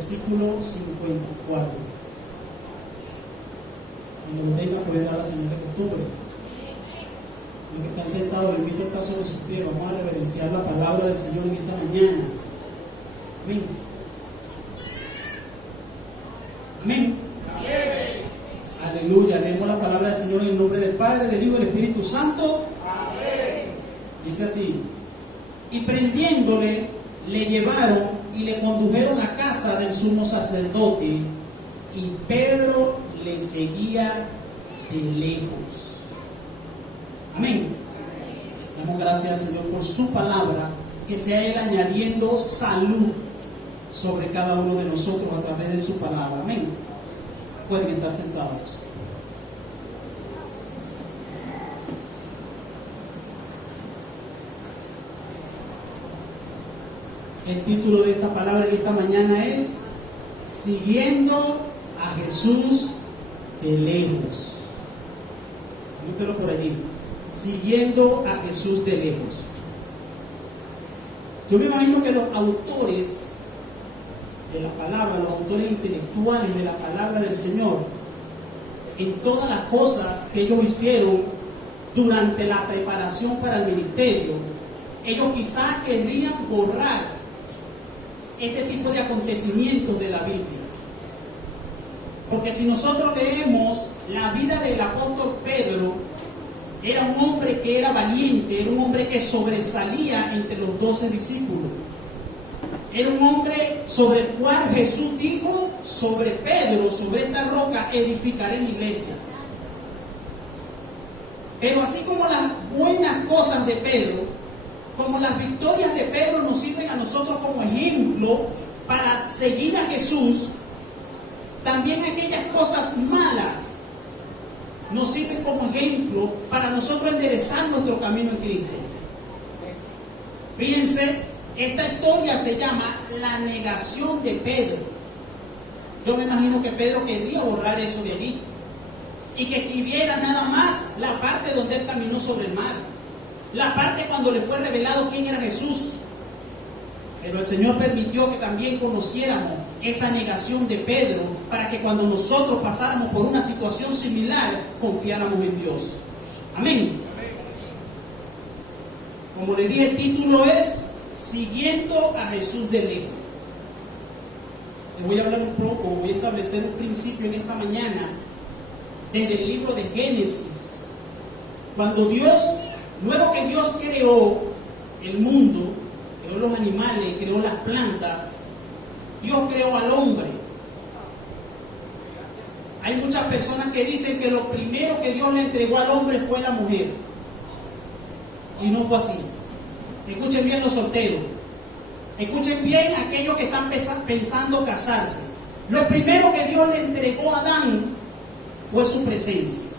versículo 54. Cuando lo tenga, pueden dar la señal de costumbre. Los que están sentados, les invito a estar sobre sus pies. Vamos a reverenciar la palabra del Señor en esta mañana. Amén. Amén. Aleluya. Leemos la palabra del Señor en el nombre del Padre, del Hijo y del Espíritu Santo. Amén. Dice así: y prendiéndole, le llevaron y le condujeron a casa del sumo sacerdote, y Pedro le seguía de lejos. Amén. Damos gracias al Señor por su palabra, que sea Él añadiendo salud sobre cada uno de nosotros a través de su palabra. Amén. Pueden estar sentados. El título de esta palabra en esta mañana es Siguiendo a Jesús de lejos. Anótelo por allí. Siguiendo a Jesús de lejos. Yo me imagino que los autores de la palabra, los autores intelectuales de la palabra del Señor, en todas las cosas que ellos hicieron durante la preparación para el ministerio, ellos quizás querían borrar este tipo de acontecimientos de la Biblia. Porque si nosotros leemos la vida del apóstol Pedro, era un hombre que era valiente, era un hombre que sobresalía entre los 12 discípulos. Era un hombre sobre el cual Jesús dijo: sobre Pedro, sobre esta roca edificaré mi iglesia. Pero así como las buenas cosas de Pedro, como las victorias de Pedro nos sirven a nosotros como ejemplo para seguir a Jesús, también aquellas cosas malas nos sirven como ejemplo para nosotros enderezar nuestro camino en Cristo. Fíjense, esta historia se llama la negación de Pedro. Yo me imagino que Pedro quería borrar eso de allí y que escribiera nada más la parte donde él caminó sobre el mar, la parte cuando le fue revelado quién era Jesús. Pero el Señor permitió que también conociéramos esa negación de Pedro, para que cuando nosotros pasáramos por una situación similar, confiáramos en Dios. Amén. Como le dije, el título es Siguiendo a Jesús de lejos. Les voy a hablar un poco, voy a establecer un principio en esta mañana desde el libro de Génesis. Cuando Dios, luego que Dios creó el mundo, creó los animales, creó las plantas, Dios creó al hombre. Hay muchas personas que dicen que lo primero que Dios le entregó al hombre fue la mujer, y no fue así. Escuchen bien los solteros, escuchen bien aquellos que están pensando casarse. Lo primero que Dios le entregó a Adán fue su presencia,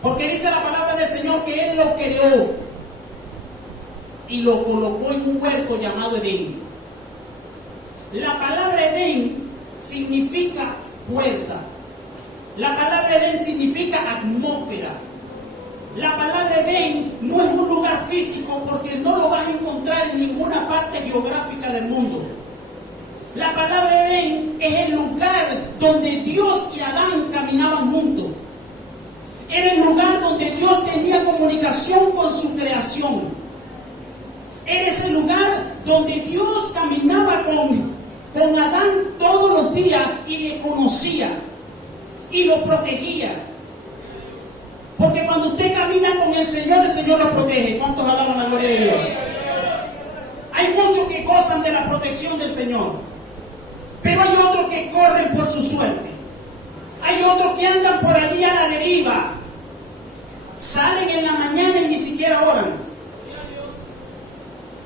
porque dice la palabra del Señor que Él lo creó y lo colocó en un huerto llamado Edén. La palabra Edén significa puerta. La palabra Edén significa atmósfera. La palabra Edén no es un lugar físico, porque no lo vas a encontrar en ninguna parte geográfica del mundo. La palabra Edén es el lugar donde Dios y Adán caminaban juntos. Era el lugar donde Dios tenía comunicación con su creación. Era ese lugar donde Dios caminaba con Adán todos los días y le conocía y lo protegía. Porque cuando usted camina con el Señor lo protege. ¿Cuántos alaban la gloria de Dios? Hay muchos que gozan de la protección del Señor, pero hay otros que corren por su suerte. Hay otros que andan por allí a la deriva. Salen en la mañana y ni siquiera oran.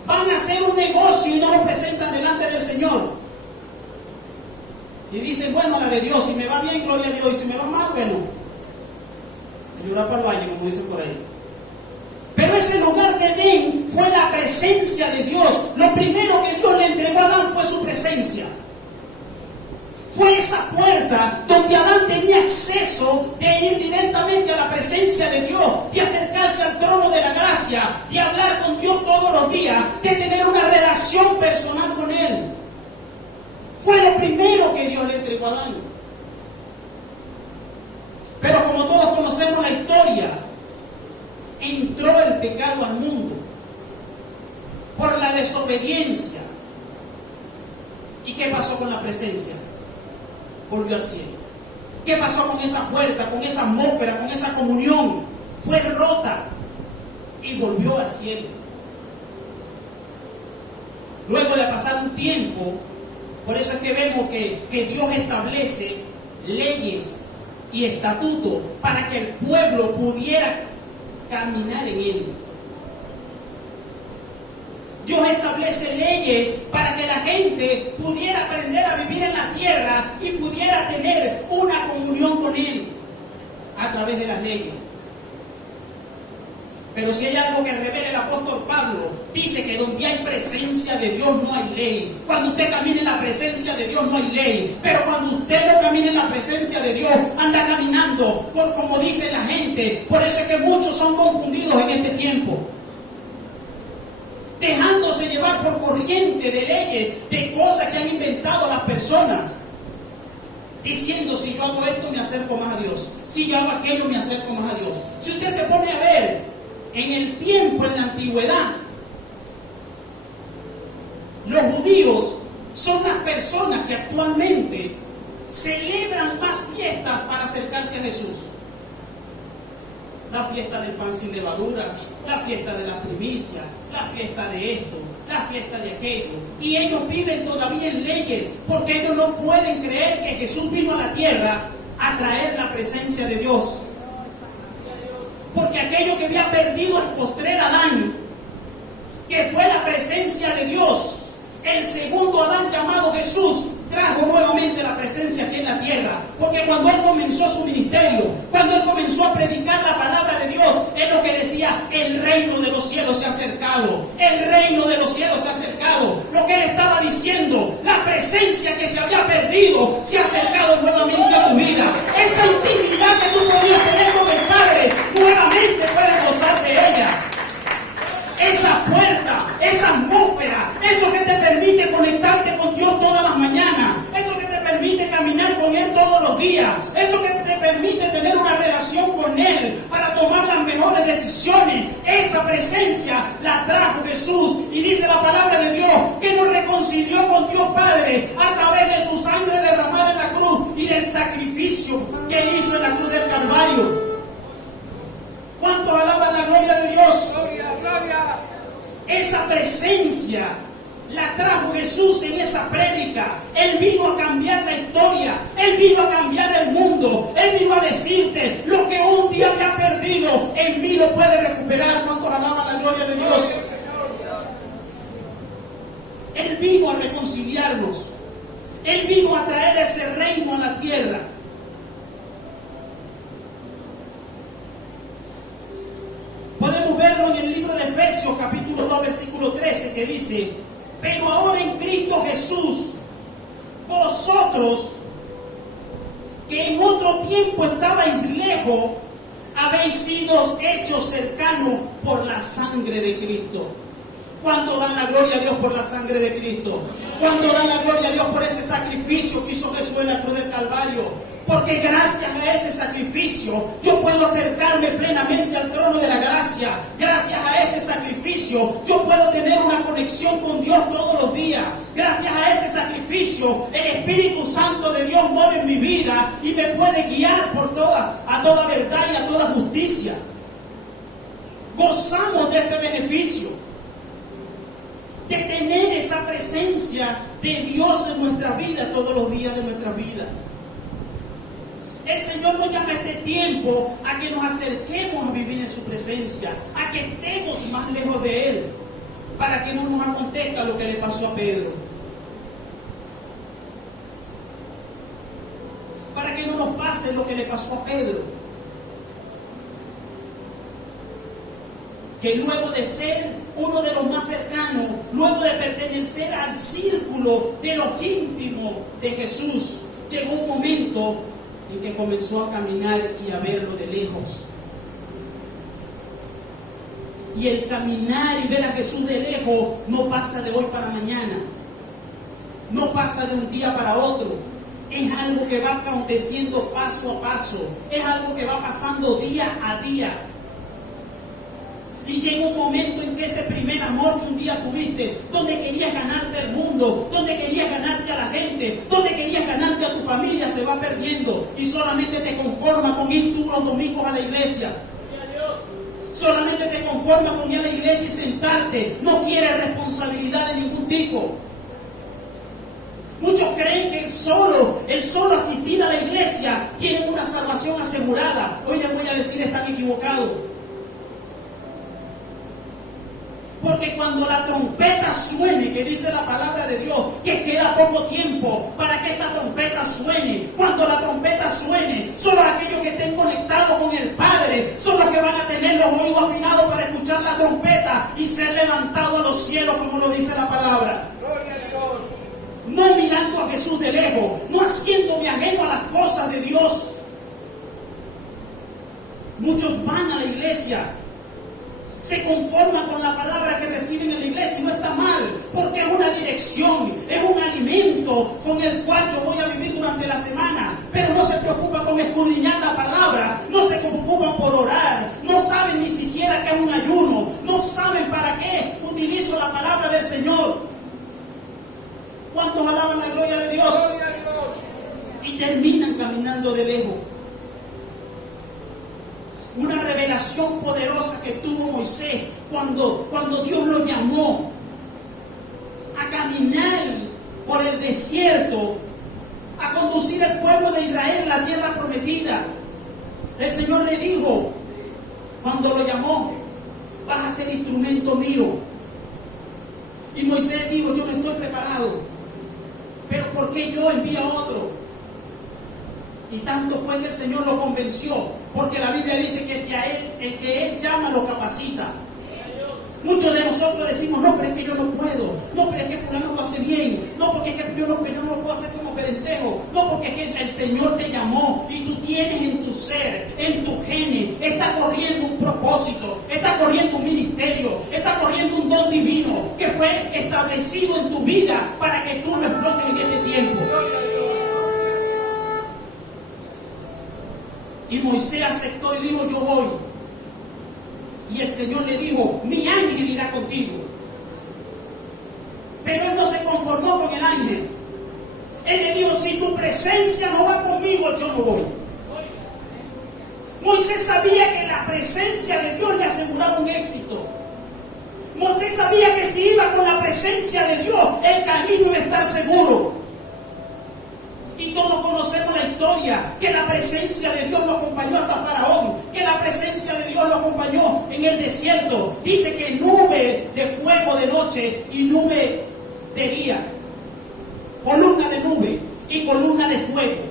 Van a hacer un negocio y no lo presentan delante del Señor. Y dicen, bueno, la de Dios, si me va bien, gloria a Dios, y si me va mal, bueno, llorar para el valle, como dicen por ahí. Pero ese lugar de Edén fue la presencia de Dios. Lo primero que Dios le entregó a Adán fue su presencia. Fue esa puerta donde Adán tenía acceso de ir directamente a la presencia de Dios, de acercarse al trono de la gracia, de hablar con Dios todos los días, de tener una relación personal con Él. Fue lo primero que Dios le entregó a Adán. Pero como todos conocemos la historia, entró el pecado al mundo por la desobediencia. ¿Y qué pasó con la presencia? Volvió al cielo. ¿Qué pasó con esa puerta, con esa atmósfera, con esa comunión? Fue rota y volvió al cielo. Luego de pasar un tiempo, por eso es que vemos que Dios establece leyes y estatutos para que el pueblo pudiera caminar en él. Dios establece leyes para que la gente pudiera aprender a vivir en la tierra y pudiera tener una comunión con Él a través de las leyes. Pero si hay algo que revela el apóstol Pablo, dice que donde hay presencia de Dios no hay ley. Cuando usted camina en la presencia de Dios no hay ley. Pero cuando usted no camina en la presencia de Dios, anda caminando por como dice la gente. Por eso es que muchos son confundidos en este tiempo, dejándose llevar por corriente de leyes, de cosas que han inventado las personas, diciendo: si yo hago esto me acerco más a Dios, si yo hago aquello me acerco más a Dios. Si usted se pone a ver en el tiempo, en la antigüedad, los judíos son las personas que actualmente celebran más fiestas para acercarse a Jesús. La fiesta del pan sin levadura, la fiesta de la primicia, la fiesta de esto, la fiesta de aquello. Y ellos viven todavía en leyes, porque ellos no pueden creer que Jesús vino a la tierra a traer la presencia de Dios. Porque aquello que había perdido el postrer Adán, que fue la presencia de Dios, el segundo Adán llamado Jesús, trajo nuevamente la presencia aquí en la tierra. Porque cuando Él comenzó su ministerio, cuando Él comenzó a predicar la palabra de Dios, es lo que decía: el reino de los cielos se ha acercado, el reino de los cielos se ha acercado. Lo que Él estaba diciendo, la presencia que se había perdido se ha acercado nuevamente a tu vida. Esa intimidad que tú podías tener con el Padre, nuevamente puedes gozar de ella. Esa puerta, esa atmósfera, eso que te permite conectarte con Dios todas las mañanas, eso que te permite caminar con Él todos los días, eso que te permite tener una relación con Él para tomar las mejores decisiones. Esa presencia la trajo Jesús, y dice la palabra de Dios que nos reconcilió con Dios Padre a través de su sangre derramada en la cruz y del sacrificio que Él hizo en la cruz del Calvario. ¿Cuántos alaban la gloria de Dios? Gloria, gloria. Esa presencia la trajo Jesús en esa prédica. Él vino a cambiar la historia, Él vino a cambiar el mundo, Él vino a decirte: lo que un día te ha perdido, en mí lo puede recuperar. ¿Cuántos alaban la gloria de Dios? Él vino a reconciliarnos, Él vino a traer ese reino a la tierra. Podemos verlo en el libro de Efesios capítulo 2 versículo 13, que dice: pero ahora en Cristo Jesús, vosotros que en otro tiempo estabais lejos, habéis sido hechos cercanos por la sangre de Cristo. ¿Cuánto dan la gloria a Dios por la sangre de Cristo? ¿Cuánto dan la gloria a Dios por ese sacrificio que hizo Jesús en la cruz del Calvario? Porque gracias a ese sacrificio yo puedo acercarme plenamente al trono de la gracia. Gracias a ese sacrificio yo puedo tener una conexión con Dios todos los días. Gracias a ese sacrificio el Espíritu Santo de Dios mora en mi vida y me puede guiar a toda verdad y a toda justicia. Gozamos de ese beneficio, de tener esa presencia de Dios en nuestra vida todos los días de nuestra vida. El Señor nos llama a este tiempo a que nos acerquemos a vivir en su presencia, a que estemos más lejos de Él, para que no nos acontezca lo que le pasó a Pedro, para que no nos pase lo que le pasó a Pedro, que luego de ser uno de los más cercanos, luego de pertenecer al círculo de los íntimos de Jesús, llegó un momento en que comenzó a caminar y a verlo de lejos. Y el caminar y ver a Jesús de lejos no pasa de hoy para mañana. no pasa de un día para otro. Es algo que va aconteciendo paso a paso. Es algo que va pasando día a día. Y llega un momento en que ese primer amor que un día tuviste, donde querías ganarte el mundo, donde querías ganarte a la gente, donde querías ganarte a tu familia, se va perdiendo. Y solamente te conformas con ir tú los domingos a la iglesia. Solamente te conformas con ir a la iglesia y sentarte. No quieres responsabilidad de ningún tipo. Muchos creen que el solo asistir a la iglesia tiene una salvación asegurada. Hoy les voy a decir, están equivocados. Porque cuando la trompeta suene, que dice la palabra de Dios, que queda poco tiempo para que esta trompeta suene. Cuando la trompeta suene, solo aquellos que estén conectados con el Padre son los que van a tener los oídos afinados para escuchar la trompeta y ser levantados a los cielos, como lo dice la palabra. Gloria a Dios. No mirando a Jesús de lejos, no haciéndome ajeno a las cosas de Dios. Muchos van a la iglesia, se conforman con la palabra que reciben en la iglesia, y no está mal, porque es una dirección, es un alimento con el cual yo voy a vivir durante la semana, pero no se preocupan con escudriñar la palabra, no se preocupan por orar, no saben ni siquiera qué es un ayuno, no saben para qué utilizo la palabra del Señor. ¿Cuántos alaban la gloria de Dios? Gloria a Dios. Y terminan caminando de lejos. Una revelación poderosa que tuvo Moisés cuando Dios lo llamó a caminar por el desierto, a conducir al pueblo de Israel a la tierra prometida. El Señor le dijo, cuando lo llamó, vas a ser instrumento mío. Y Moisés dijo, yo no estoy preparado, pero ¿por qué yo envío a otro? Y tanto fue que el Señor lo convenció, porque la Biblia dice que el que Él llama lo capacita. Muchos de nosotros decimos, no, pero es que yo no puedo, no, pero es que fulano lo hace bien, no, porque es que yo no lo puedo hacer como perencejo, no, porque es que el Señor te llamó y tú tienes en tu ser, en tu genes, está corriendo un propósito, está corriendo un ministerio, está corriendo un don divino que fue establecido en tu vida para que tú lo explotes en este tiempo. Y Moisés aceptó y dijo, yo voy. Y el Señor le dijo, mi ángel irá contigo. Pero él no se conformó con el ángel. Él le dijo, si tu presencia no va conmigo, yo no voy. Moisés sabía que la presencia de Dios le aseguraba un éxito. Moisés sabía que si iba con la presencia de Dios, el camino iba a estar seguro. Y todos conocemos la historia, que la presencia de Dios lo acompañó hasta Faraón, que la presencia de Dios lo acompañó en el desierto. Dice que nube de fuego de noche y nube de día, columna de nube y columna de fuego.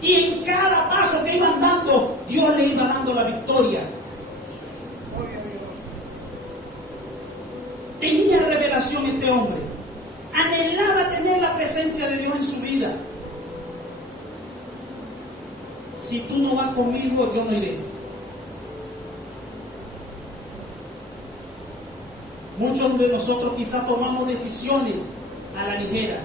Y en cada paso que iban dando, Dios le iba dando la victoria. Tenía revelación este hombre. Anhelaba tener la presencia de Dios en su vida. Si tú no vas conmigo, yo no iré. Muchos de nosotros quizás tomamos decisiones a la ligera,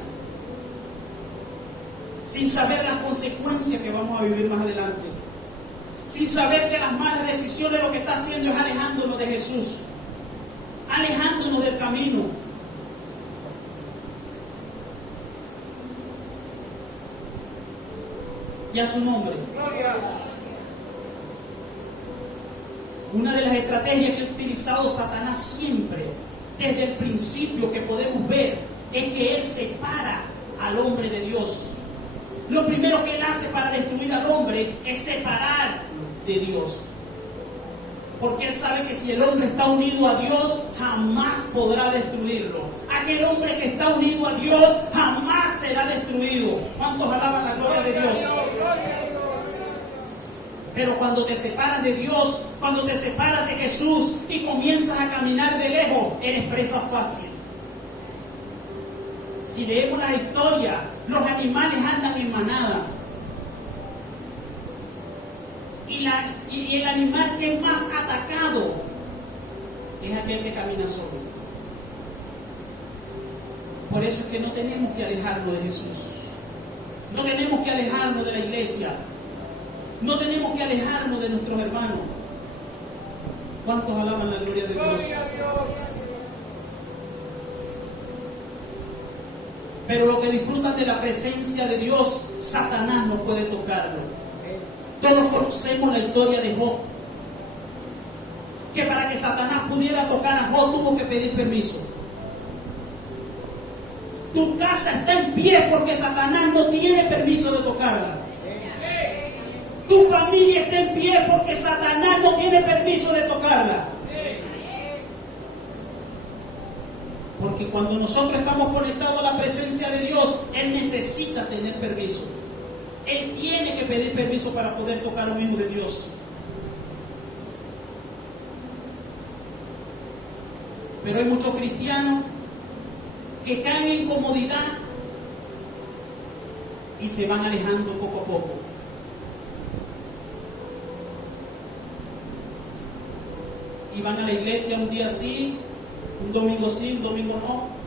sin saber las consecuencias que vamos a vivir más adelante, sin saber que las malas decisiones lo que está haciendo es alejándonos de Jesús, alejándonos del camino. Y a su nombre. Gloria. Una de las estrategias que ha utilizado Satanás siempre, desde el principio que podemos ver, es que él separa al hombre de Dios. Lo primero que él hace para destruir al hombre es separar de Dios. Porque él sabe que si el hombre está unido a Dios, jamás podrá destruirlo. Aquel hombre que está unido a Dios, jamás será destruido. ¿Cuántos alaban la gloria de Dios? Pero cuando te separas de Dios, cuando te separas de Jesús y comienzas a caminar de lejos, eres presa fácil. Si leemos la historia, los animales andan en manadas. Y el animal que es más atacado es aquel que camina solo. Por eso es que no tenemos que alejarnos de Jesús. No tenemos que alejarnos de la iglesia. No tenemos que alejarnos de nuestros hermanos. ¿Cuántos alaban la gloria de Dios? Pero los que disfrutan de la presencia de Dios, Satanás no puede tocarlo. Todos conocemos la historia de Job, que para que Satanás pudiera tocar a Job tuvo que pedir permiso. Tu casa está en pie porque Satanás no tiene permiso de tocarla. Tu familia está en pie porque Satanás no tiene permiso de tocarla. Porque cuando nosotros estamos conectados a la presencia de Dios, Él necesita tener permiso. Él tiene que pedir permiso para poder tocar a los hijos de Dios. Pero hay muchos cristianos que caen en comodidad y se van alejando poco a poco. Y van a la iglesia un día sí, un domingo sí, un domingo no.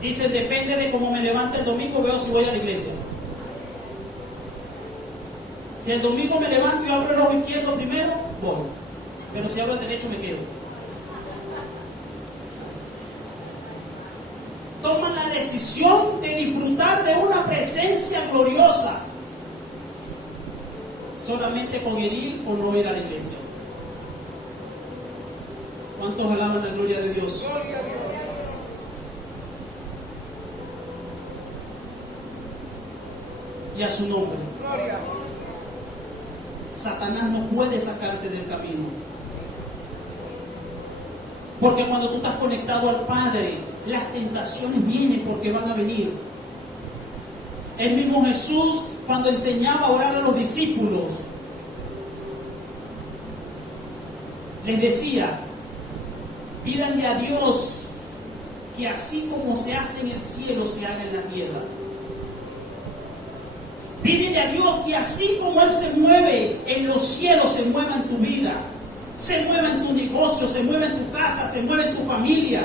Dicen, depende de cómo me levante el domingo, veo si voy a la iglesia. Si el domingo me levanto y abro el ojo izquierdo primero, voy. Pero si abro el derecho, me quedo. Toman la decisión de disfrutar de una presencia gloriosa solamente con ir o no ir a la iglesia. ¿Cuántos alaban la gloria de Dios? Gloria a Dios. Y a su nombre. Gloria. Satanás no puede sacarte del camino. Porque cuando tú estás conectado al Padre, las tentaciones vienen porque van a venir. El mismo Jesús, cuando enseñaba a orar a los discípulos, les decía, pídanle a Dios que así como se hace en el cielo, se haga en la tierra. Pídele a Dios que así como Él se mueve en los cielos, se mueva en tu vida, se mueva en tu negocio, se mueva en tu casa, se mueva en tu familia.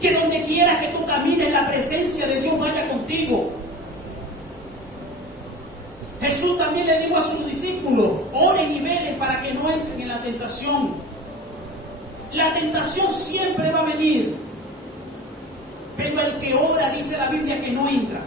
Que donde quiera que tú camines, la presencia de Dios vaya contigo. Jesús también le dijo a sus discípulos, oren y velen para que no entren en la tentación. La tentación siempre va a venir, pero el que ora, dice la Biblia, que no entra.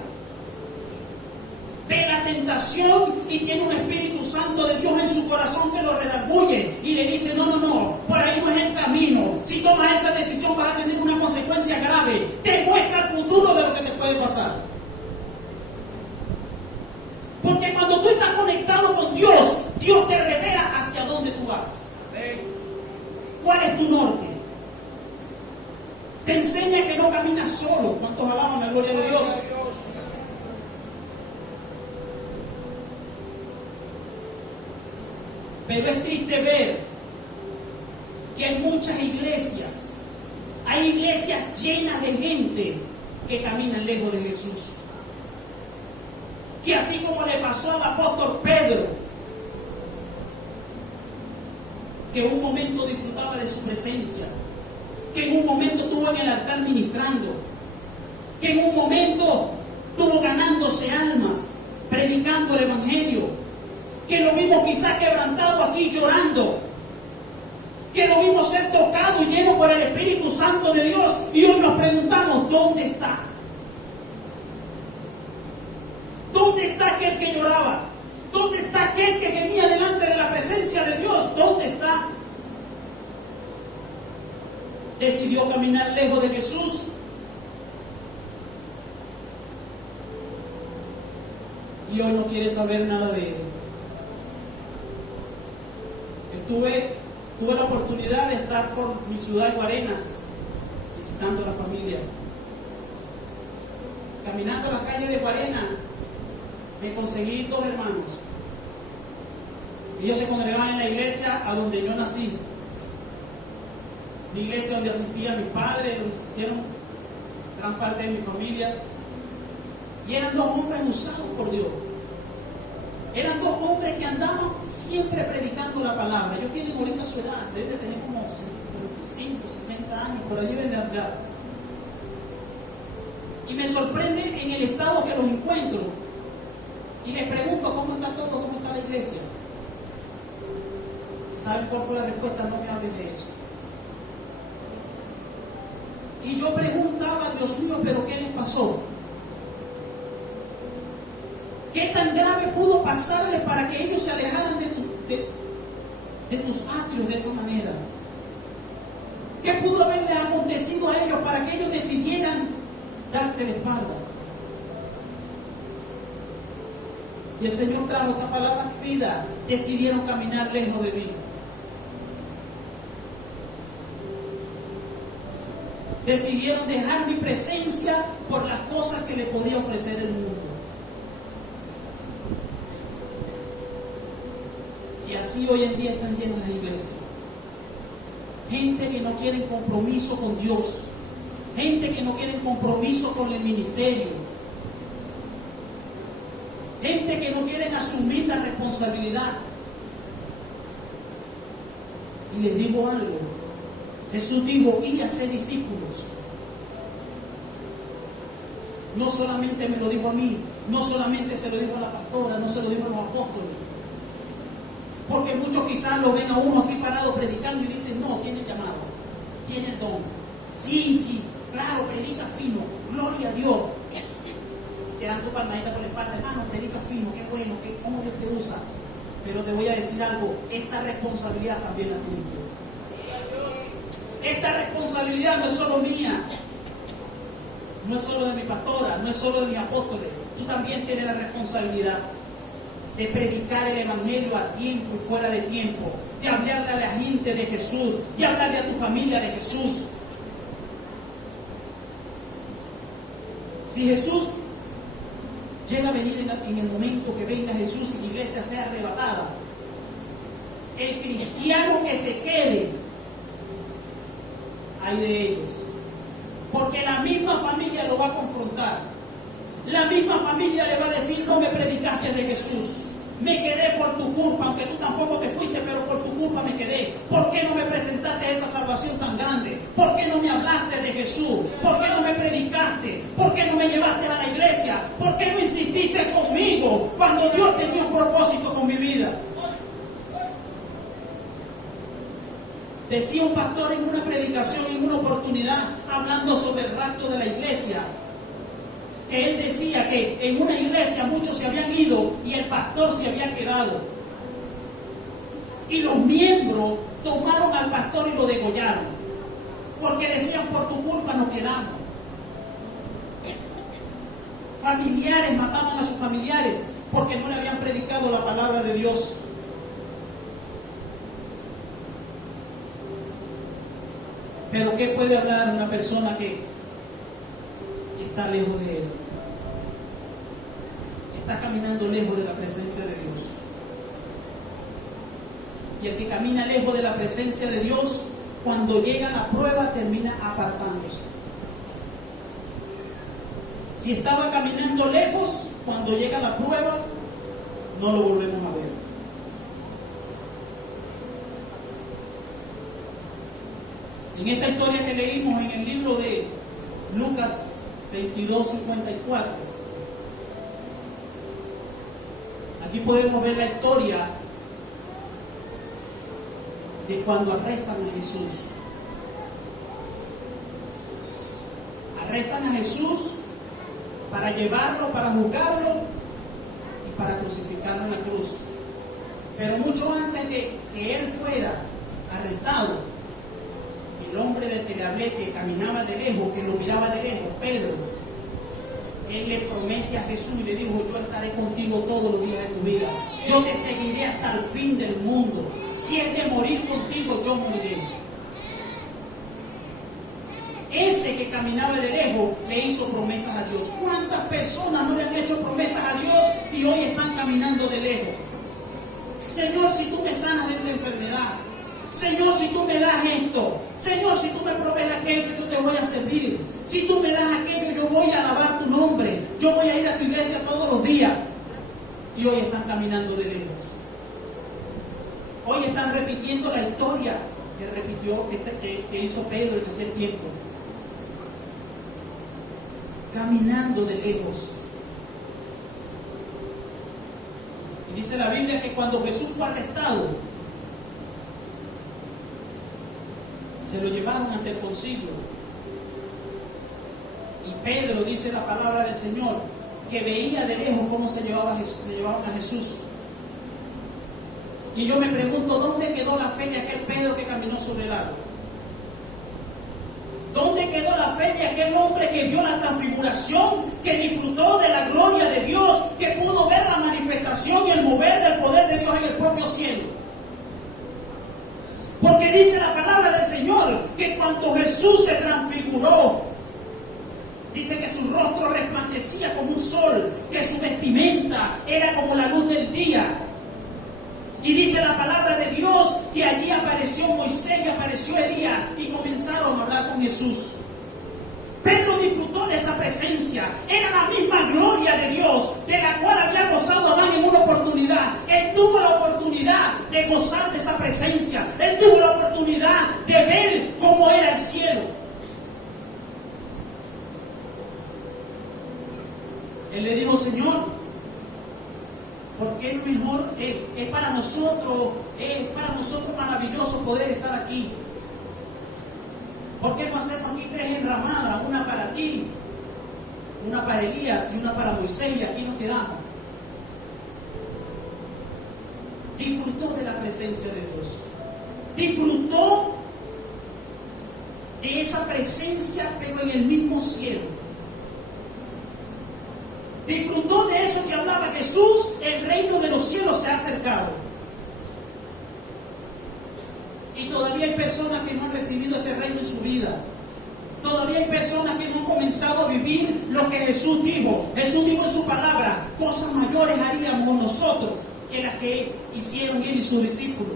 Ve la tentación y tiene un Espíritu Santo de Dios en su corazón que lo redarguye y le dice, no, por ahí no es el camino. Si tomas esa decisión vas a tener una consecuencia grave. Te muestra el futuro de lo que te puede pasar. Porque cuando tú estás conectado con Dios, Dios te revela hacia dónde tú vas. ¿Cuál es tu norte? Te enseña que no caminas solo. ¿Cuántos alaban la gloria de Dios? Pero es triste ver que hay muchas iglesias, hay iglesias llenas de gente que caminan lejos de Jesús. Que así como le pasó al apóstol Pedro, que en un momento disfrutaba de su presencia, que en un momento estuvo en el altar ministrando, que en un momento estuvo ganándose almas, predicando el evangelio, que lo vimos quizás quebrantado aquí llorando, que lo vimos ser tocado y lleno por el Espíritu Santo de Dios, y hoy nos preguntamos, ¿dónde está? ¿Dónde está aquel que lloraba? ¿Dónde está aquel que gemía delante de la presencia de Dios? ¿Dónde está? Decidió caminar lejos de Jesús. Y hoy no quiere saber nada de Él. Tuve la oportunidad de estar por mi ciudad de Guarenas, visitando a la familia. Caminando las calles de Guarenas, me conseguí 2 hermanos. Ellos se congregaban en la iglesia a donde yo nací. Mi iglesia donde asistía mi padre, donde asistieron gran parte de mi familia. Y eran 2 hombres usados por Dios. Eran 2 hombres que andaban siempre predicando la palabra. Ellos tienen ahorita su edad, deben de tener como 55, 55, 60 años, por allí deben de andar. Y me sorprende en el estado que los encuentro. Y les pregunto cómo está todo, cómo está la iglesia. ¿Saben cuál fue la respuesta? No me hables de eso. Y yo preguntaba, Dios mío, ¿pero qué les pasó? ¿Qué tan grave pudo pasarles para que ellos se alejaran de tus atrios de esa manera? ¿Qué pudo haberles acontecido a ellos para que ellos decidieran darte la espalda? Y el Señor trajo esta palabra a mi vida. Decidieron caminar lejos de mí. Decidieron dejar mi presencia por las cosas que le podía ofrecer el mundo. Y así hoy en día están llenas las iglesias. Gente que no quiere compromiso con Dios. Gente que no quiere compromiso con el ministerio. Gente que no quiere asumir la responsabilidad. Y les digo algo. Jesús dijo, id a ser discípulos. No solamente me lo dijo a mí, no solamente se lo dijo a la pastora, no se lo dijo a los apóstoles. Porque muchos quizás lo ven a uno aquí parado predicando y dicen, no, tiene llamado, tiene el don. Sí, claro, predica fino, gloria a Dios. Te dan tu palmadita por la espalda, hermano, predica fino, qué bueno, cómo Dios te usa. Pero te voy a decir algo, esta responsabilidad también la tienes tú. Esta responsabilidad no es solo mía, no es solo de mi pastora, no es solo de mis apóstoles. Tú también tienes la responsabilidad de predicar el evangelio a tiempo y fuera de tiempo, de hablarle a la gente de Jesús, de hablarle a tu familia de Jesús. Si Jesús llega a venir en el momento que venga Jesús y la iglesia sea arrebatada, el cristiano que se quede, hay de ellos, porque la misma familia lo va a confrontar. La misma familia le va a decir, no me predicaste de Jesús, me quedé por tu culpa, aunque tú tampoco te fuiste, pero por tu culpa me quedé. ¿Por qué no me presentaste esa salvación tan grande? ¿Por qué no me hablaste de Jesús? ¿Por qué no me predicaste? ¿Por qué no me llevaste a la iglesia? ¿Por qué no insististe conmigo cuando Dios tenía un propósito con mi vida? Decía un pastor en una predicación, en una oportunidad, hablando sobre el rapto de la iglesia, que él decía que en una iglesia muchos se habían ido y el pastor se había quedado. Y los miembros tomaron al pastor y lo degollaron, porque decían, por tu culpa nos quedamos. Familiares mataban a sus familiares porque no le habían predicado la palabra de Dios. Pero ¿qué puede hablar una persona que está lejos de Él? Está caminando lejos de la presencia de Dios. Y el que camina lejos de la presencia de Dios, cuando llega la prueba, termina apartándose. Si estaba caminando lejos, cuando llega la prueba, no lo volvemos a ver. En esta historia que leímos en el libro de Lucas 22:54, aquí podemos ver la historia de cuando arrestan a Jesús. Arrestan a Jesús para llevarlo, para juzgarlo y para crucificarlo en la cruz. Pero mucho antes de que él fuera arrestado, el hombre del que le hablé, que caminaba de lejos, que lo miraba de lejos, Pedro, él le promete a Jesús y le dijo, yo estaré contigo todos los días de tu vida, yo te seguiré hasta el fin del mundo, si es de morir contigo, yo moriré. Ese que caminaba de lejos le hizo promesas a Dios. ¿Cuántas personas no le han hecho promesas a Dios y hoy están caminando de lejos? Señor, si tú me sanas de esta enfermedad, Señor, si tú me das esto, Señor, si tú me provees aquello, yo te voy a servir. Si tú me das aquello, yo voy a alabar tu nombre. Yo voy a ir a tu iglesia todos los días. Y hoy están caminando de lejos. Hoy están repitiendo la historia que repitió, que hizo Pedro en aquel tiempo. Caminando de lejos. Y dice la Biblia que cuando Jesús fue arrestado, se lo llevaron ante el concilio. Y Pedro, dice la palabra del Señor, que veía de lejos cómo se llevaban a Jesús. Y yo me pregunto, ¿dónde quedó la fe de aquel Pedro que caminó sobre el agua? ¿Dónde quedó la fe de aquel hombre que vio la transfiguración, que disfrutó de la gloria de Dios, que pudo ver la manifestación y el mover del poder de Dios en el propio cielo? Porque dice la palabra del Señor que cuando Jesús se transfiguró, dice que su rostro resplandecía como un sol, que su vestimenta era como la luz del día. Y dice la palabra de Dios que allí apareció Moisés y apareció Elías y comenzaron a hablar con Jesús. Pedro disfrutó de esa presencia. Era la misma gloria de Dios de la cual había gozado Adán en una oportunidad. Él tuvo la oportunidad de gozar de esa presencia. Él tuvo la oportunidad de ver cómo era el cielo. Él le dijo, Señor, porque es mejor, es para nosotros maravilloso poder estar aquí. ¿Por qué no hacemos aquí 3 enramadas? Una para ti, una para Elías y una para Moisés, y aquí nos quedamos. Disfrutó de la presencia de Dios. Disfrutó de esa presencia, pero en el mismo cielo. Disfrutó de eso que hablaba Jesús, el reino de los cielos se ha acercado. Y todavía hay personas que no han recibido ese reino en su vida. Todavía hay personas que no han comenzado a vivir lo que Jesús dijo. Jesús dijo en su palabra, cosas mayores haríamos nosotros que las que hicieron él y sus discípulos.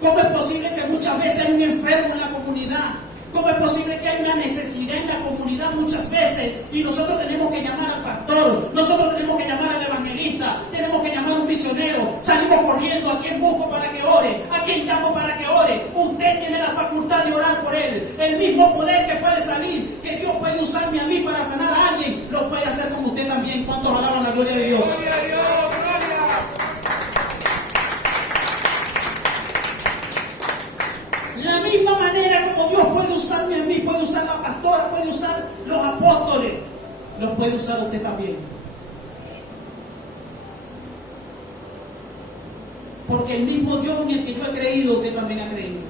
¿Cómo es posible que muchas veces hay un enfermo en la comunidad? ¿Cómo es posible que hay una necesidad en la comunidad muchas veces y nosotros tenemos que llamar al pastor, nosotros tenemos que llamar al evangelista, tenemos que llamar a un misionero, salimos corriendo, a quien busco para que ore, a quien llamo para que ore? Usted tiene la facultad de orar por él. El mismo poder que puede salir, que Dios puede usarme a mí para sanar a alguien, lo puede hacer con usted también. ¿Cuántos alaban la gloria de Dios? ¡Gloria a Dios! La misma manera como Dios puede usarme a mí, puede usar la pastora, puede usar los apóstoles, los puede usar usted también. Porque el mismo Dios en el que yo he creído, usted también ha creído.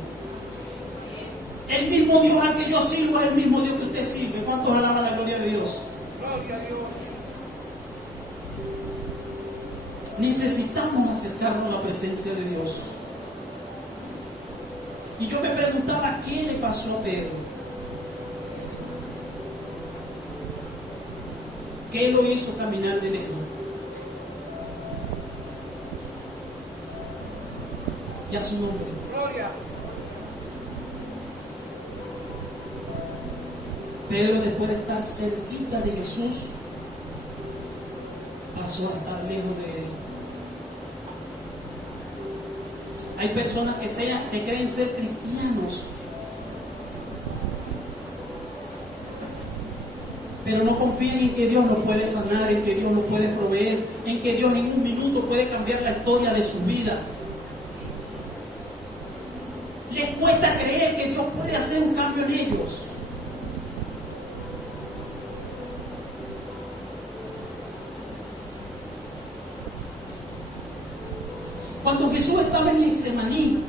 El mismo Dios al que yo sirvo es el mismo Dios que usted sirve. ¿Cuántos alaban la gloria de Dios? Gloria a Dios. Necesitamos acercarnos a la presencia de Dios. Y yo me preguntaba, ¿qué le pasó a Pedro? ¿Qué lo hizo caminar de lejos? Ya su nombre. Gloria. Pedro, después de estar cerquita de Jesús, pasó a estar lejos de él. Hay personas que creen ser cristianos, pero no confían en que Dios los puede sanar, en que Dios los puede proveer, en que Dios en un minuto puede cambiar la historia de su vida. Les cuesta creer que Dios puede hacer un cambio en ellos. Cuando Jesús estaba en Getsemaní,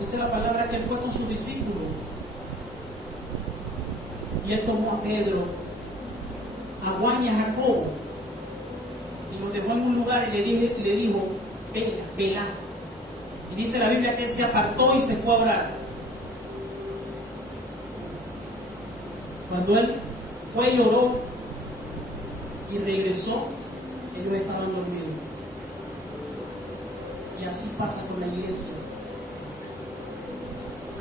esa es la palabra que él fue con sus discípulos. Y él tomó a Pedro, a Juan y a Jacobo, y los dejó en un lugar y le dijo, vela. Y dice la Biblia que él se apartó y se fue a orar. Cuando él fue y oró y regresó, ellos estaban dormidos. Y así pasa con la iglesia.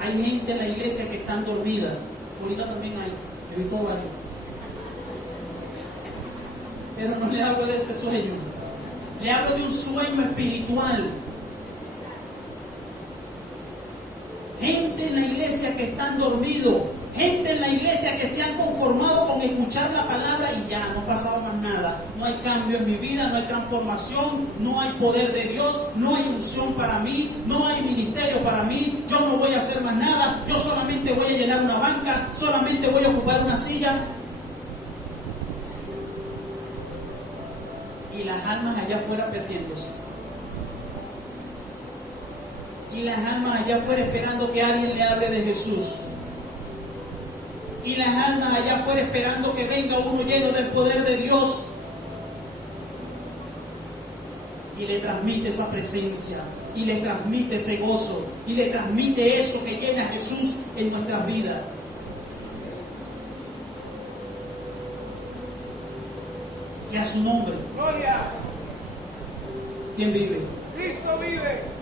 Hay gente en la iglesia que están dormida. Ahorita también hay, he visto varios. Pero no le hablo de ese sueño. Le hablo de un sueño espiritual. Gente en la iglesia que están dormidos, gente en la iglesia que se han conformado con escuchar la palabra y ya no pasaba más nada. No hay cambio en mi vida, no hay transformación, no hay poder de Dios, no hay unción para mí, no hay ministerio para mí, yo no voy a hacer más nada, yo solamente voy a llenar una banca, solamente voy a ocupar una silla. Y las almas allá afuera perdiéndose. Y las almas allá afuera esperando que alguien le hable de Jesús. Y las almas allá afuera esperando que venga uno lleno del poder de Dios y le transmite esa presencia, y le transmite ese gozo, y le transmite eso que llena a Jesús en nuestras vidas. Y a su nombre. Gloria. ¿Quién vive? Cristo vive.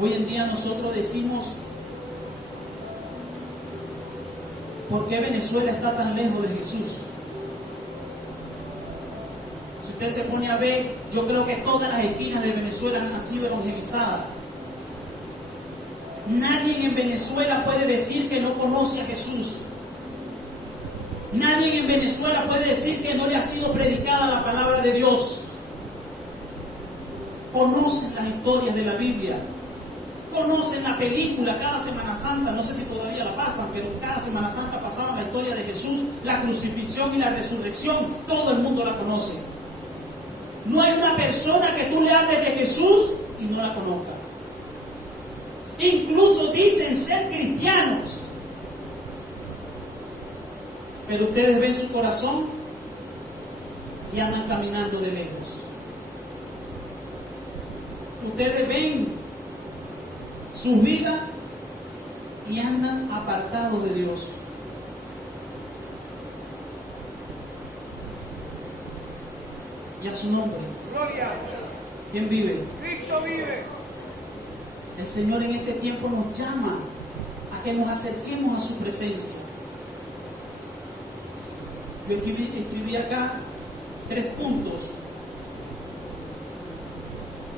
Hoy en día nosotros decimos, ¿por qué Venezuela está tan lejos de Jesús? Si usted se pone a ver, yo creo que todas las esquinas de Venezuela han sido evangelizadas. Nadie en Venezuela puede decir que no conoce a Jesús. Nadie en Venezuela puede decir que no le ha sido predicada la palabra de Dios. Conocen las historias de la Biblia. Conocen la película cada Semana Santa, no sé si todavía la pasan, pero cada Semana Santa pasaban la historia de Jesús, la crucifixión y la resurrección, todo el mundo la conoce. No hay una persona que tú le hables de Jesús y no la conozca. Incluso dicen ser cristianos, pero ustedes ven su corazón y andan caminando de lejos. Ustedes ven sus vidas y andan apartados de Dios. Y a su nombre. Gloria. ¿Quién vive? Cristo vive. El Señor en este tiempo nos llama a que nos acerquemos a su presencia. Yo escribí acá 3 puntos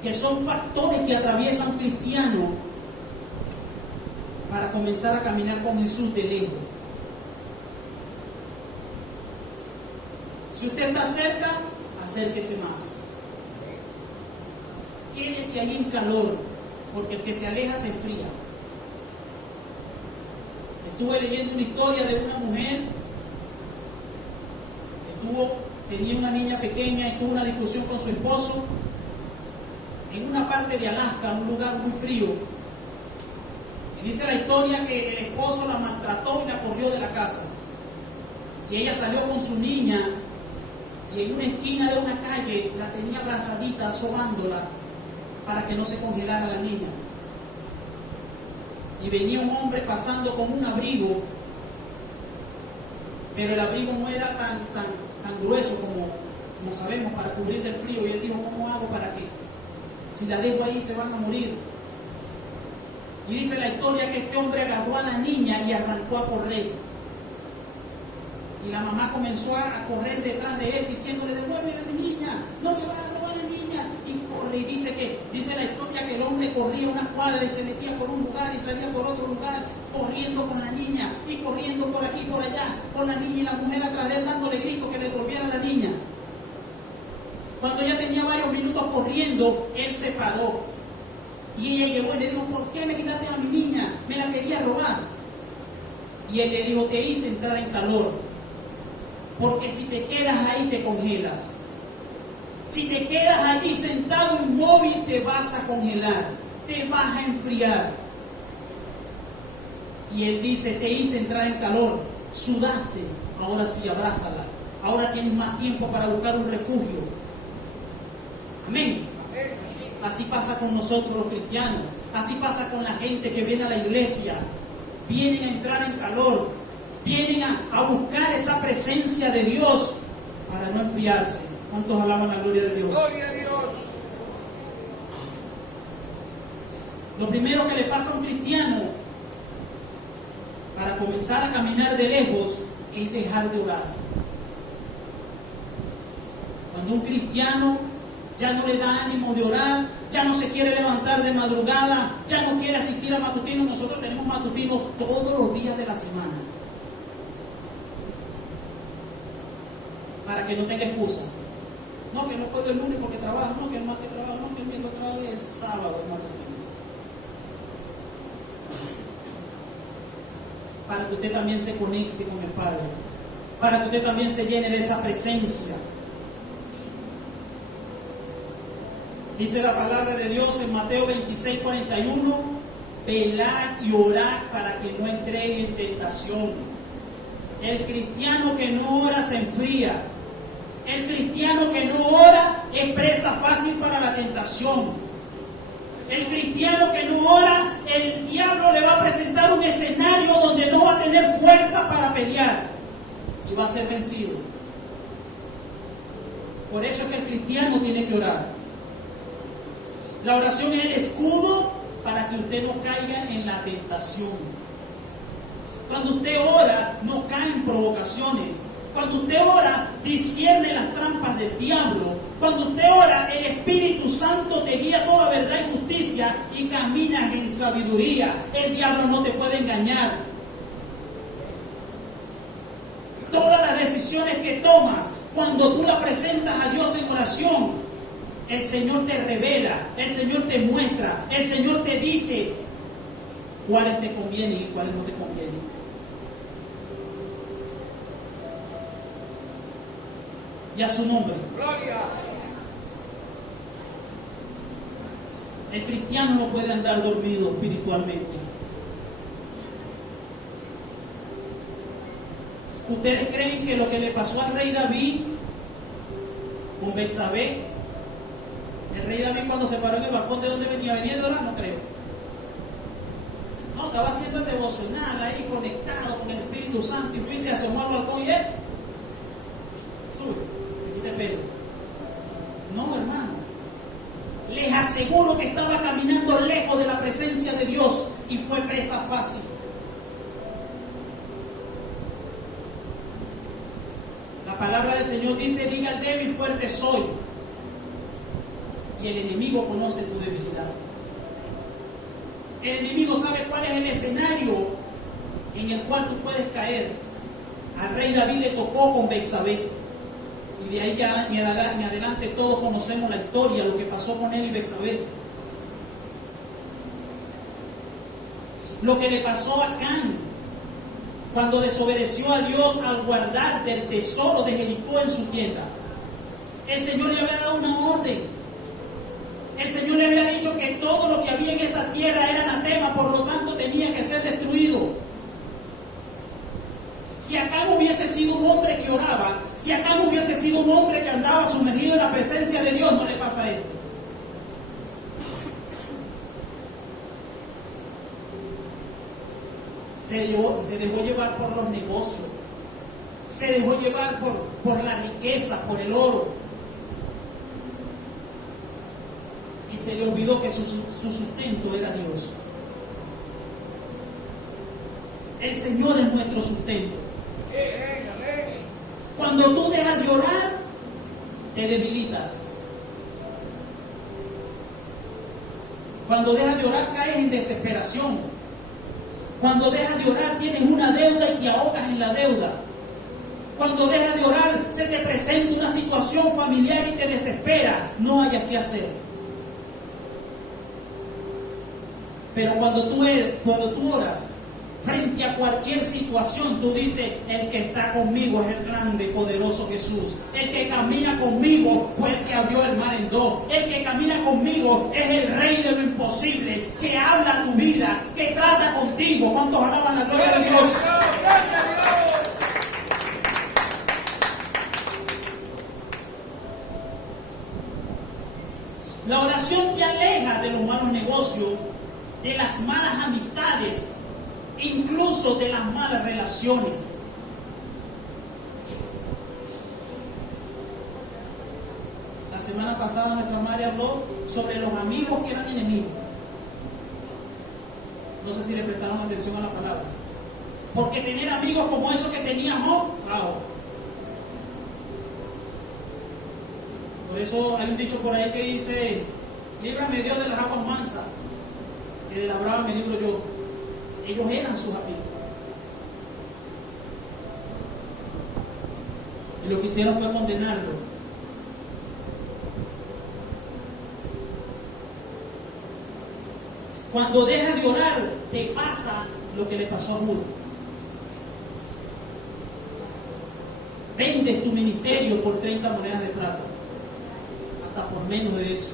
que son factores que atraviesa un cristiano para comenzar a caminar con Jesús de lejos. Si usted está cerca, acérquese más. Quédese ahí en calor, porque el que se aleja se enfría. Estuve leyendo una historia de una mujer que tenía una niña pequeña y tuvo una discusión con su esposo en una parte de Alaska, un lugar muy frío. Y dice la historia que el esposo la maltrató y la corrió de la casa. Y ella salió con su niña y en una esquina de una calle la tenía abrazadita, sobándola para que no se congelara la niña. Y venía un hombre pasando con un abrigo, pero el abrigo no era tan grueso como sabemos para cubrir del frío. Y él dijo, ¿cómo hago para qué? Si la dejo ahí se van a morir. Y dice la historia que este hombre agarró a la niña y arrancó a correr. Y la mamá comenzó a correr detrás de él diciéndole, devuelve a mi niña, no me vas a robar a la niña. Y corre, y dice la historia que el hombre corría una cuadra y se metía por un lugar y salía por otro lugar, corriendo con la niña y corriendo por aquí y por allá, con la niña y la mujer atrás de él dándole gritos que le devolviera a la niña. Cuando ya tenía varios minutos corriendo, él se paró. Y ella llegó y le dijo, ¿por qué me quitaste a mi niña? Me la quería robar. Y él le dijo, te hice entrar en calor. Porque si te quedas ahí te congelas. Si te quedas allí sentado inmóvil te vas a congelar. Te vas a enfriar. Y él dice, te hice entrar en calor. Sudaste. Ahora sí, abrázala. Ahora tienes más tiempo para buscar un refugio. Amén. Así pasa con nosotros los cristianos. Así pasa con la gente que viene a la iglesia. Vienen a entrar en calor. Vienen a buscar esa presencia de Dios para no enfriarse. ¿Cuántos alaban la gloria de Dios? Gloria a Dios. Lo primero que le pasa a un cristiano para comenzar a caminar de lejos es dejar de orar. Cuando un cristiano ya no le da ánimo de orar, ya no se quiere levantar de madrugada, ya no quiere asistir a matutino. Nosotros tenemos matutino todos los días de la semana. Para que no tenga excusa. No, que no puedo el lunes porque trabajo, no, que el martes trabajo, no, que el miércoles trabajo y el sábado es matutino. Para que usted también se conecte con el Padre. Para que usted también se llene de esa presencia. Dice la palabra de Dios en Mateo 26:41, velad y orad para que no entréis en tentación. El cristiano que no ora se enfría. El cristiano que no ora es presa fácil para la tentación. El cristiano que no ora, el diablo le va a presentar un escenario donde no va a tener fuerza para pelear y va a ser vencido. Por eso es que el cristiano tiene que orar. La oración es el escudo para que usted no caiga en la tentación. Cuando usted ora, no cae en provocaciones. Cuando usted ora, discierne las trampas del diablo. Cuando usted ora, el Espíritu Santo te guía a toda verdad y justicia y caminas en sabiduría. El diablo no te puede engañar. Todas las decisiones que tomas, cuando tú las presentas a Dios en oración, el Señor te revela, el Señor te muestra, el Señor te dice cuáles te convienen y cuáles no te convienen. Y a su nombre. Gloria. El cristiano no puede andar dormido espiritualmente. ¿Ustedes creen que lo que le pasó al rey David con Betsabé, el rey David cuando se paró en el balcón de donde venía de orar? No creo. No, estaba haciendo el devocional ahí conectado con el Espíritu Santo y fue y se asomó al balcón y él sube. Pelo. No, hermano. Les aseguro que estaba caminando lejos de la presencia de Dios y fue presa fácil. La palabra del Señor dice: diga al débil, fuerte soy. Y el enemigo conoce tu debilidad. El enemigo sabe cuál es el escenario en el cual tú puedes caer. Al rey David le tocó con Betsabé. Y de ahí ya en adelante todos conocemos la historia, lo que pasó con él y Betsabé. Lo que le pasó a Acán cuando desobedeció a Dios al guardar del tesoro de Jericó en su tienda. El Señor le había dado una orden. El Señor le había dicho que todo lo que había en esa tierra era anatema, por lo tanto tenía que ser destruido. Si Acán hubiese sido un hombre que oraba, si Acán hubiese sido un hombre que andaba sumergido en la presencia de Dios, no le pasa esto. Se dejó llevar por los negocios, se dejó llevar por la riqueza, por el oro. Y se le olvidó que su sustento era Dios. El Señor es nuestro sustento. Cuando tú dejas de orar, te debilitas. Cuando dejas de orar, caes en desesperación. Cuando dejas de orar, tienes una deuda y te ahogas en la deuda. Cuando dejas de orar, se te presenta una situación familiar y te desespera. No hayas qué hacer. Pero cuando tú oras, frente a cualquier situación, tú dices: el que está conmigo es el grande y poderoso Jesús. El que camina conmigo fue el que abrió el mar en dos. El que camina conmigo es el rey de lo imposible, que habla tu vida, que trata contigo. ¿Cuántos alaban la gloria de Dios? La oración te aleja de los malos negocios, de las malas amistades, incluso de las malas relaciones. La semana pasada nuestra madre habló sobre los amigos que eran enemigos. No sé si le prestaron atención a la palabra. Porque tener amigos como esos que tenía Job, wow. Por eso hay un dicho por ahí que dice, líbrame Dios de las aguas mansas, que de la brava me libro yo. Ellos eran sus amigos. Y lo que hicieron fue condenarlo. Cuando dejas de orar, te pasa lo que le pasó a Judas. Vendes tu ministerio por 30 monedas de plata. Hasta por menos de eso.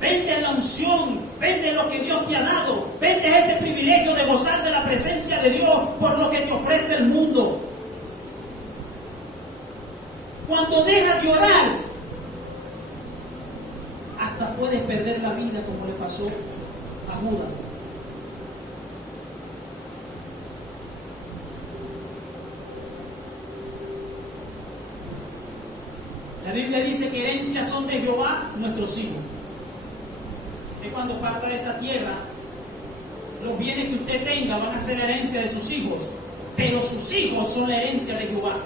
Vendes la unción, vendes lo que Dios te ha dado, vendes ese privilegio de gozar de la presencia de Dios por lo que te ofrece el mundo. Cuando dejas de orar, hasta puedes perder la vida como le pasó a Judas. La Biblia dice que herencias son de Jehová nuestros hijos. Que cuando parta de esta tierra, los bienes que usted tenga van a ser la herencia de sus hijos, pero sus hijos son la herencia de Jehová.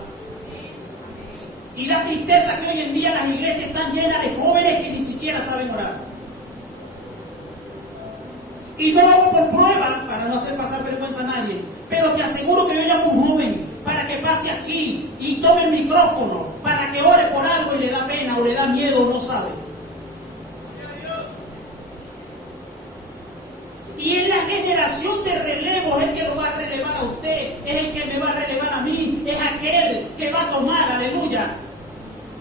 Y la tristeza que hoy en día las iglesias están llenas de jóvenes que ni siquiera saben orar. Y no lo hago por prueba, para no hacer pasar vergüenza a nadie, pero te aseguro que yo llamo a un joven para que pase aquí y tome el micrófono, para que ore por algo y le da pena o le da miedo o no sabe. Y en la generación de relevo es el que lo va a relevar a usted, es el que me va a relevar a mí, es aquel que va a tomar, aleluya,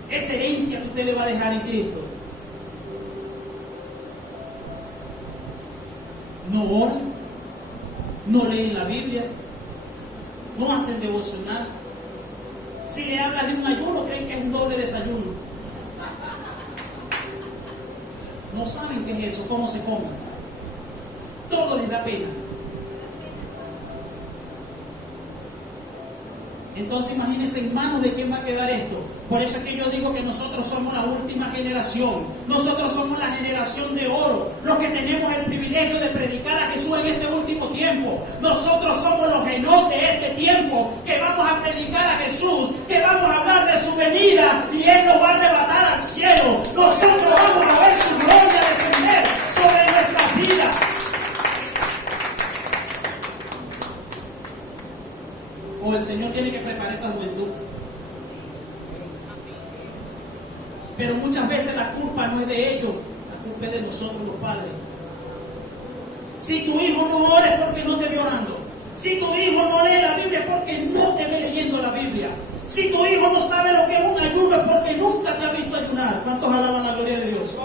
esa herencia que usted le va a dejar en Cristo. No oran, no leen la Biblia, no hacen devocional. Si le habla de un ayuno, creen que es un doble desayuno. No saben qué es eso, cómo se come. Todo les da pena. Entonces imagínense en manos de quién va a quedar esto. Por eso es que yo digo que nosotros somos la última generación. Nosotros somos la generación de oro, los que tenemos el privilegio de predicar a Jesús en este último tiempo. Nosotros somos los Enoc de este tiempo, que vamos a predicar a Jesús, que vamos a hablar de su venida y Él nos va a arrebatar al cielo. Nosotros vamos a ver su gloria descender sobre nuestras vidas. O el Señor tiene que preparar esa juventud. Pero muchas veces la culpa no es de ellos, la culpa es de nosotros los padres. Si tu hijo no ora es porque no te ve orando. Si tu hijo no lee la Biblia es porque no te ve leyendo la Biblia. Si tu hijo no sabe lo que es un ayuno es porque nunca te ha visto ayunar. ¿Cuántos alaban la gloria de Dios?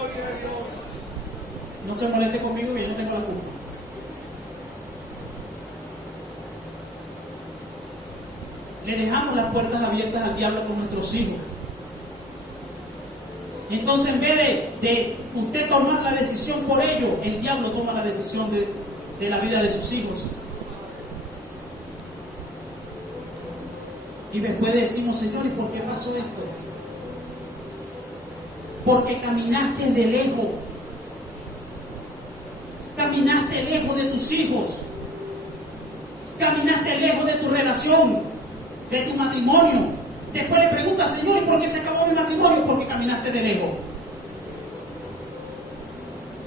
No se moleste conmigo que yo no tengo la culpa. Le dejamos las puertas abiertas al diablo con nuestros hijos. Entonces, en vez de usted tomar la decisión por ellos, el diablo toma la decisión de la vida de sus hijos. Y después decimos, Señor, ¿y por qué pasó esto? Porque caminaste de lejos. Caminaste lejos de tus hijos. Caminaste lejos de tu relación, de tu matrimonio. Después le pregunta, Señor, ¿y por qué se acabó mi matrimonio? Porque caminaste de lejos.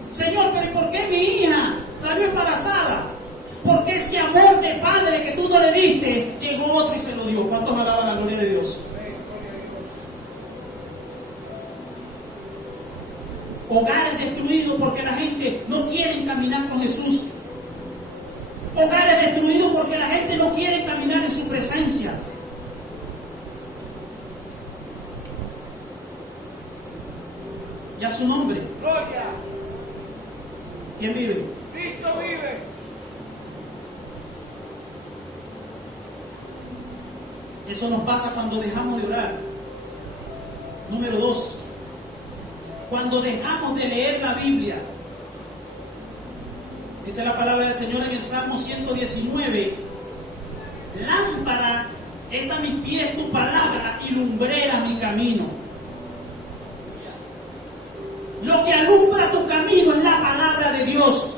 Señor, pero ¿y por qué mi hija salió embarazada? Porque ese amor de padre que tú no le diste, llegó otro y se lo dio. ¿Cuántos alaban la gloria de Dios? Hogares destruidos porque la gente no quiere caminar con Jesús. Hogares destruidos porque la gente no quiere caminar en su presencia. Ya su nombre. Gloria. ¿Quién vive? Cristo vive. Eso nos pasa cuando dejamos de orar. Número 2. Cuando dejamos de leer la Biblia. Dice la palabra del Señor en el Salmo 119. Lámpara es a mis pies tu palabra y lumbrera mi camino. Lo que alumbra tu camino es la palabra de Dios.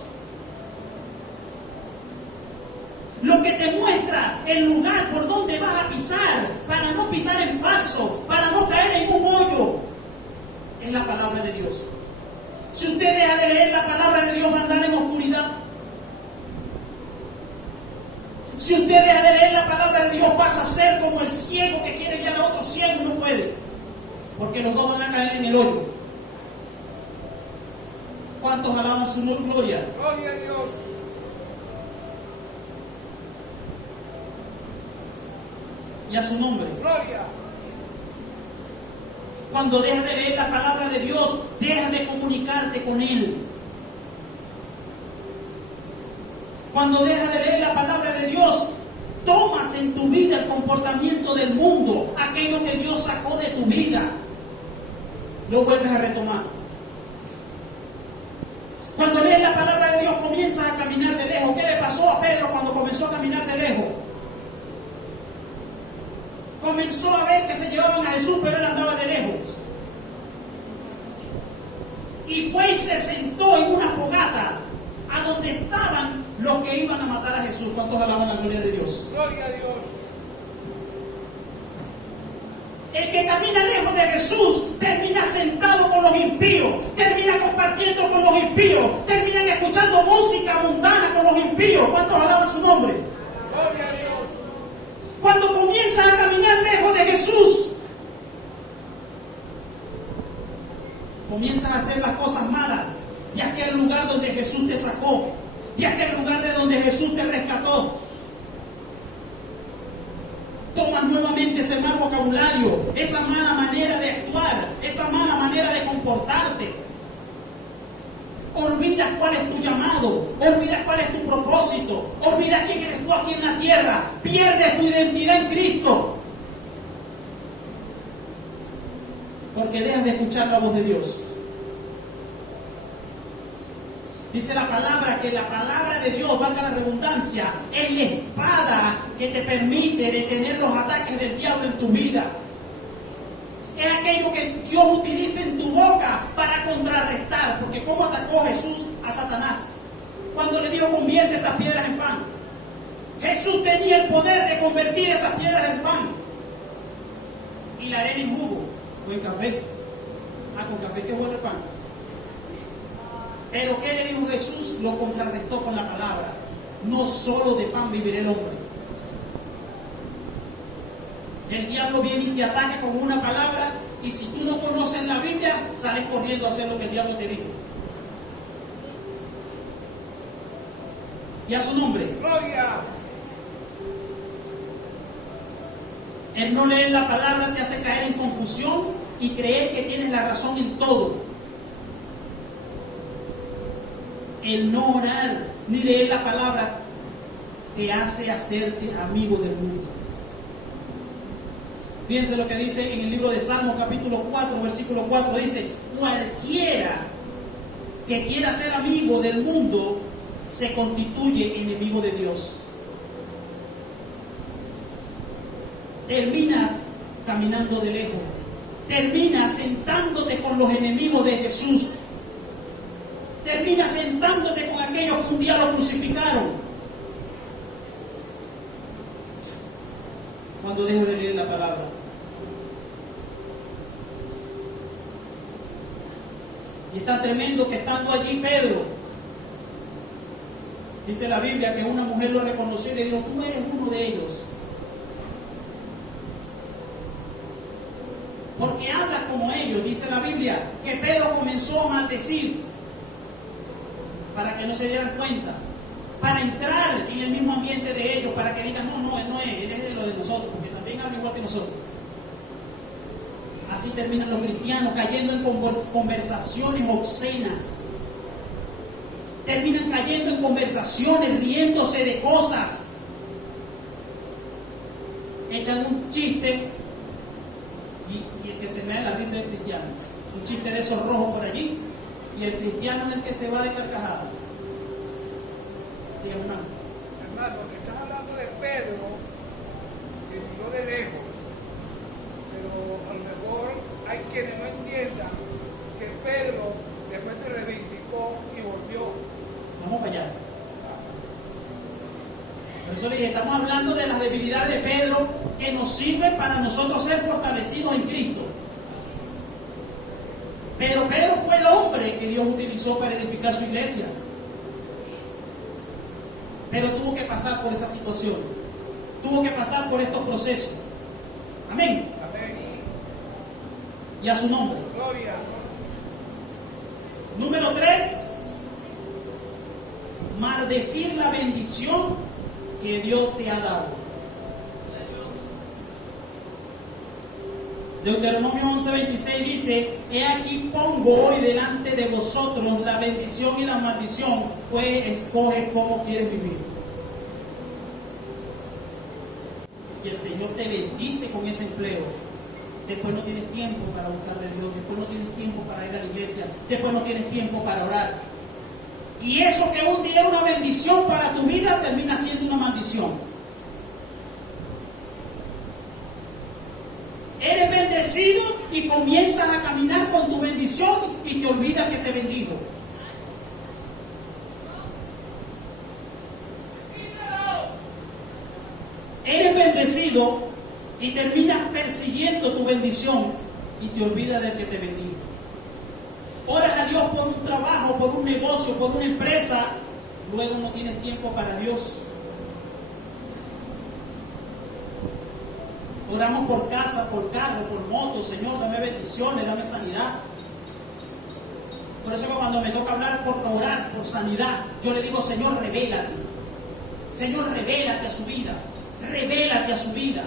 Lo que te muestra el lugar por donde vas a pisar, para no pisar en falso, para no caer en un hoyo. es la palabra de Dios. Si usted deja de leer la palabra de Dios, va a andar en oscuridad. Si usted deja de leer la palabra de Dios, pasa a ser como el ciego que quiere guiar a otro ciego y no puede. Porque los dos van a caer en el hoyo. ¿Cuántos alaban su gloria? Gloria a Dios. Y a su nombre. Gloria. Cuando dejas de leer la palabra de Dios, dejas de comunicarte con Él. Cuando dejas de leer la palabra de Dios, tomas en tu vida el comportamiento del mundo, aquello que Dios sacó de tu vida, lo vuelves a retomar. Cuando lees la palabra de Dios, comienzas a caminar de lejos. ¿Qué le pasó a Pedro cuando comenzó a caminar de lejos? Comenzó a ver que se llevaban a Jesús, pero él andaba de lejos. Y fue y se sentó en una fogata a donde estaban los que iban a matar a Jesús. ¿Cuántos alaban la gloria de Dios? Gloria a Dios. El que camina lejos de Jesús termina sentado con los impíos, termina compartiendo con los impíos, terminan escuchando música mundana con los impíos. ¿Cuántos alaban su nombre? Gloria a Dios. Cuando comienzas a caminar lejos de Jesús, comienzas a hacer las cosas malas de aquel lugar donde Jesús te sacó, de aquel lugar de donde Jesús te rescató. Tomas nuevamente ese mal vocabulario, esa mala manera de actuar, esa mala manera de comportarte. Olvidas cuál es tu llamado, olvidas cuál es tu propósito, olvidas quién eres tú aquí en la tierra, pierdes tu identidad en Cristo. Porque dejas de escuchar la voz de Dios. Dice la palabra que la palabra de Dios, valga la redundancia, es la espada que te permite detener los ataques del diablo en tu vida. Es aquello que Dios utiliza en tu boca para contrarrestar. Porque ¿cómo atacó Jesús a Satanás? Cuando le dijo: convierte estas piedras en pan. Jesús tenía el poder de convertir esas piedras en pan y la arena en jugo o en café. Con café que bueno el pan. Pero ¿qué le dijo Jesús? Lo contrarrestó con la palabra: no solo de pan vivirá el hombre. El diablo viene y te ataca con una palabra, y si tú no conoces la Biblia, sales corriendo a hacer lo que el diablo te dijo. Y a su nombre. Gloria. El no leer la palabra te hace caer en confusión y creer que tienes la razón en todo. El no orar ni leer la palabra te hace hacerte amigo del mundo. Fíjense lo que dice en el libro de Salmos capítulo 4, versículo 4, dice: cualquiera que quiera ser amigo del mundo se constituye enemigo de Dios. Terminas caminando de lejos, terminas sentándote con los enemigos de Jesús, terminas sentándote con aquellos que un día lo crucificaron. Cuando dejes de leer la palabra. Y está tremendo que estando allí Pedro, dice la Biblia que una mujer lo reconoció y le dijo: tú eres uno de ellos. Porque hablas como ellos. Dice la Biblia que Pedro comenzó a maldecir para que no se dieran cuenta, para entrar en el mismo ambiente de ellos, para que digan: no, él no es, él es de lo de nosotros, porque también habla igual que nosotros. Así terminan los cristianos cayendo en conversaciones obscenas. Terminan cayendo en conversaciones, riéndose de cosas. Echan un chiste y el que se me da la risa es el cristiano. Un chiste de esos rojos por allí, y el cristiano es el que se va de carcajada. Dígame, hermano. Hermano, estás hablando de Pedro, que miró de lejos, pero a lo mejor hay quienes no entiendan que Pedro después se reivindicó y volvió. Vamos para allá. Por eso le dije, estamos hablando de las debilidades de Pedro que nos sirven para nosotros ser fortalecidos en Cristo. Pero Pedro fue el hombre que Dios utilizó para edificar su iglesia. Pero tuvo que pasar por esa situación. Tuvo que pasar por estos procesos. Amén. Amén. Y a su nombre. Gloria. Número 3. Maldecir la bendición que Dios te ha dado. Deuteronomio 11:26 dice: He aquí pongo hoy delante de vosotros la bendición y la maldición, pues escoge cómo quieres vivir. Y el Señor te bendice con ese empleo. Después no tienes tiempo para buscar de Dios, después no tienes tiempo para ir a la iglesia, después no tienes tiempo para orar. Y eso que un día era una bendición para tu vida termina siendo una maldición. Eres bendecido y comienzas a caminar con tu bendición y te olvidas que te bendijo. Eres bendecido y terminas persiguiendo tu bendición y te olvidas del que te bendijo. Oras a Dios por un trabajo, por un negocio, por una empresa, luego no tienes tiempo para Dios. Oramos por casa, por carro, por moto. Señor, dame bendiciones, dame sanidad. Por eso cuando me toca hablar por orar, por sanidad, yo le digo: Señor, revélate. Señor, revélate a su vida. Revélate a su vida.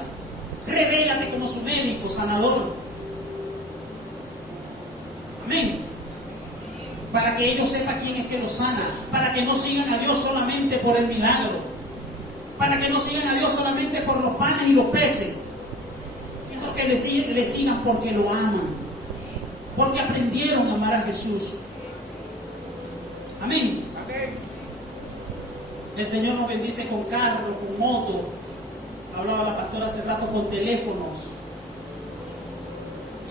Revélate como su médico, sanador. Amén. Para que ellos sepan quién es que los sana. Para que no sigan a Dios solamente por el milagro. Para que no sigan a Dios solamente por los panes y los peces. Que le sigan porque lo aman, porque aprendieron a amar a Jesús. Amén. Amén. El Señor nos bendice con carro, con moto. Hablaba la pastora hace rato, con teléfonos.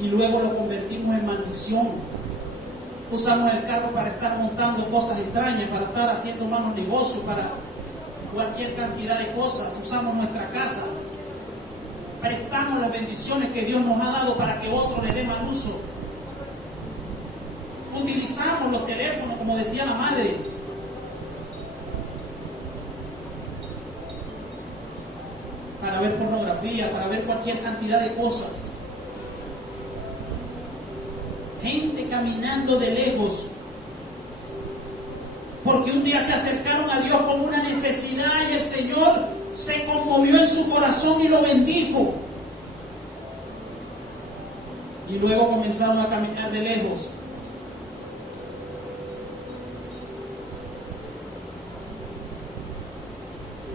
Y luego lo convertimos en maldición. Usamos el carro para estar montando cosas extrañas, para estar haciendo malos negocios, para cualquier cantidad de cosas. Usamos nuestra casa. Prestamos las bendiciones que Dios nos ha dado para que otro le dé mal uso. Utilizamos los teléfonos, como decía la madre. Para ver pornografía, para ver cualquier cantidad de cosas. Gente caminando de lejos. Porque un día se acercaron a Dios con una necesidad y el Señor se conmovió en su corazón y lo bendijo. Y luego comenzaron a caminar de lejos.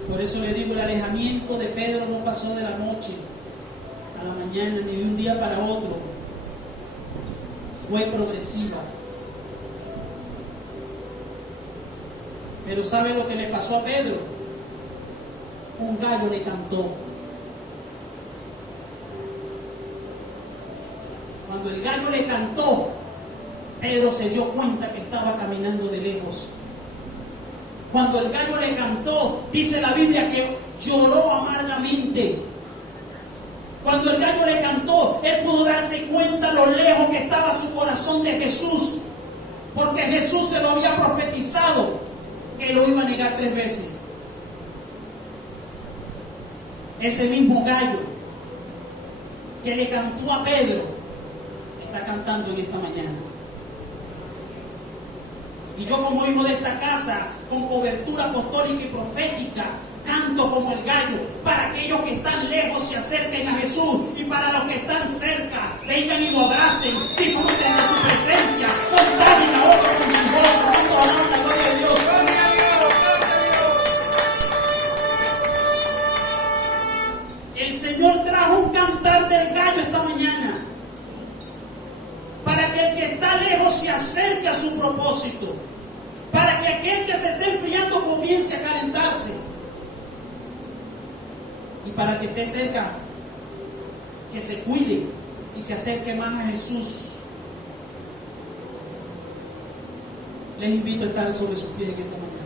Por eso le digo, el alejamiento de Pedro no pasó de la noche a la mañana, ni de un día para otro. Fue progresiva. Pero ¿sabe lo que le pasó a Pedro? Un gallo le cantó. Cuando el gallo le cantó, Pedro se dio cuenta que estaba caminando de lejos. Cuando el gallo le cantó, dice la Biblia que lloró amargamente. Cuando el gallo le cantó, él pudo darse cuenta lo lejos que estaba su corazón de Jesús, porque Jesús se lo había profetizado que lo iba a negar 3 veces. Ese mismo gallo que le cantó a Pedro está cantando en esta mañana. Y yo, como hijo de esta casa, con cobertura apostólica y profética, canto como el gallo, para aquellos que están lejos se acerquen a Jesús, y para los que están cerca vengan y lo abracen, disfruten de su presencia, contagien a otros con su voz, junto a la gloria de Dios. El Señor trajo un cantar del gallo esta mañana, para que el que está lejos se acerque a su propósito, para que aquel que se esté enfriando comience a calentarse, y para que esté cerca, que se cuide y se acerque más a Jesús. Les invito a estar sobre sus pies en esta mañana.